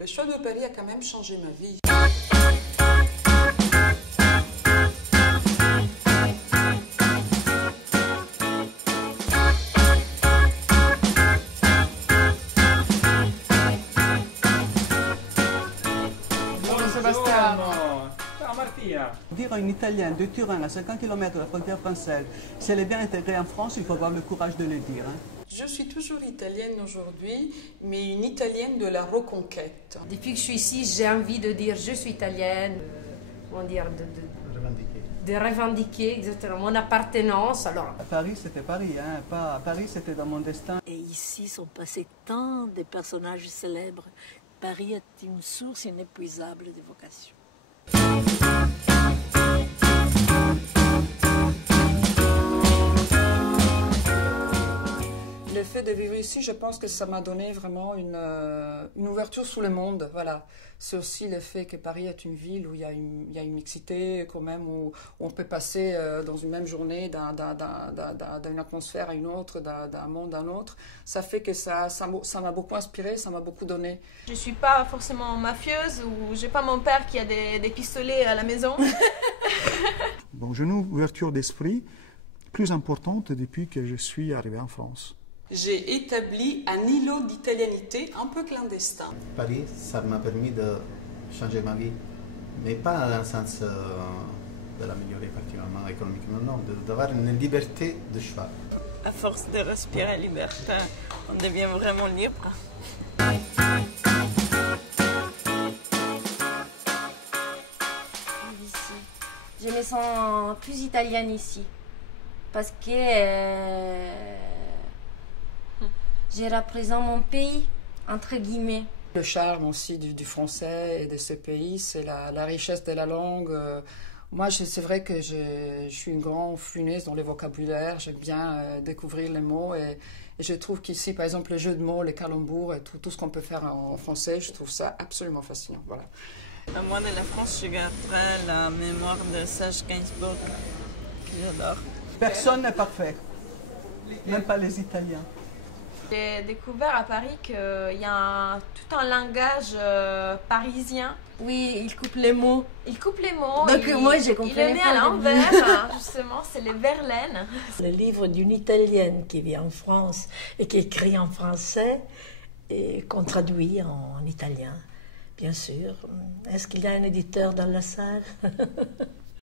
Le choix de Paris a quand même changé ma vie. Dire à une Italienne de Turin à 50 km de la frontière française, si elle est bien intégrée en France, il faut avoir le courage de le dire. Hein. Je suis toujours italienne aujourd'hui, mais une italienne de la reconquête. Depuis que je suis ici, j'ai envie de dire je suis italienne, comment dire, de revendiquer exactement mon appartenance. Alors, À Paris, c'était Paris, hein. Pas à Paris, c'était dans mon destin. Et ici sont passés tant de personnages célèbres. Paris est une source inépuisable de vocations. Le fait de vivre ici, je pense que ça m'a donné vraiment une ouverture sur le monde. Voilà. C'est aussi le fait que Paris est une ville où il y a une mixité quand même, où on peut passer dans une même journée d'une atmosphère à une autre, d'un monde à un autre. Ça fait que ça m'a beaucoup inspiré, ça m'a beaucoup donné. Je ne suis pas forcément mafieuse ou j'ai pas mon père qui a des pistolets à la maison. Bon, j'ai une ouverture d'esprit plus importante depuis que je suis arrivé en France. J'ai établi un îlot d'italianité un peu clandestin. Paris, ça m'a permis de changer ma vie, mais pas dans le sens de l'améliorer particulièrement économiquement, non, d'avoir une liberté de choix. À force de respirer liberté, on devient vraiment libre. je me sens plus italienne ici, parce que je représente mon pays, entre guillemets. Le charme aussi du français et de ce pays, c'est la richesse de la langue. Moi, c'est vrai que je suis une grande fluneuse dans le vocabulaire. J'aime bien découvrir les mots et je trouve qu'ici, par exemple, le jeu de mots, les calembours et tout ce qu'on peut faire en français, je trouve ça absolument fascinant. Voilà. Moi, de la France, je garderai la mémoire de Serge Gainsbourg, que j'adore. Personne n'est parfait, même pas les Italiens. J'ai découvert à Paris qu'il y a tout un langage parisien. Oui, il coupe les mots. Il coupe les mots. Donc moi, j'ai compris. Il le met à l'envers, justement, c'est les verlaines. Le livre d'une Italienne qui vit en France et qui écrit en français et qu'on traduit en italien, bien sûr. Est-ce qu'il y a un éditeur dans la salle?